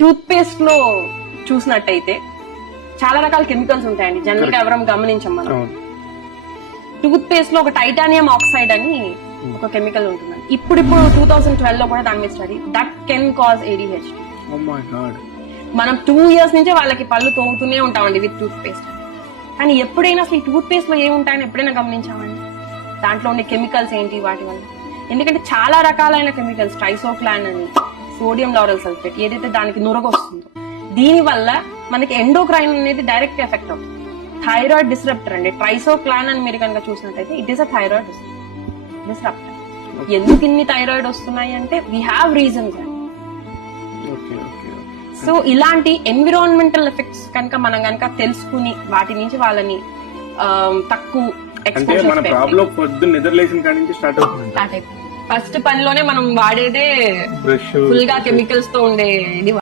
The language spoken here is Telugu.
టూత్ పేస్ట్ లో చూసినట్టయితే చాలా రకాల కెమికల్స్ ఉంటాయండి. జనరల్ గా ఎవరం గమనించాం మనం. టూత్ పేస్ట్ లో ఒక టైటానియం ఆక్సైడ్ అని ఒక కెమికల్ ఉంటుంది. ఇప్పుడు 2012 లో కూడా దాని మీద study that can cause ADHD. మనం 2 years నుంచే వాళ్ళకి పళ్ళు తోముతూనే ఉంటామండి విత్ టూత్ పేస్ట్. కానీ ఎప్పుడైనా అసలు ఈ టూత్ పేస్ట్ లో ఏముంటాయని ఎప్పుడైనా గమనించామండి? దాంట్లో ఉండే కెమికల్స్ ఏంటి వాటి వల్ల? ఎందుకంటే చాలా రకాలైన కెమికల్స్, ట్రైసోక్లాన్ అని, సోడియం లారెల్ సల్ఫేట్, ఏదైతే దానికి నురగొస్తుందో దీని వల్ల మనకి ఎండోక్రైన్ అనేది డైరెక్ట్ ఎఫెక్ట్ అవుతుంది. థైరాయిడ్ డిస్రప్టర్ అండి. ట్రైసోక్లాన్ అని మీరు కనుక చూసినట్టయితే it is a thyroid disruptor. ఎందుకు ఇన్ని థైరాయిడ్ వస్తున్నాయి అంటే వీ హ్యావ్ రీజన్స్ అండి. సో ఇలాంటి ఎన్విరాన్మెంటల్ ఎఫెక్ట్స్ కనుక మనం కనుక తెలుసుకుని వాటి నుంచి వాళ్ళని తక్కువ స్టార్ట్ అయిపోయింది. ఫస్ట్ పనిలోనే మనం వాడేదే ఫుల్ గా కెమికల్స్ తో ఉండే ఇది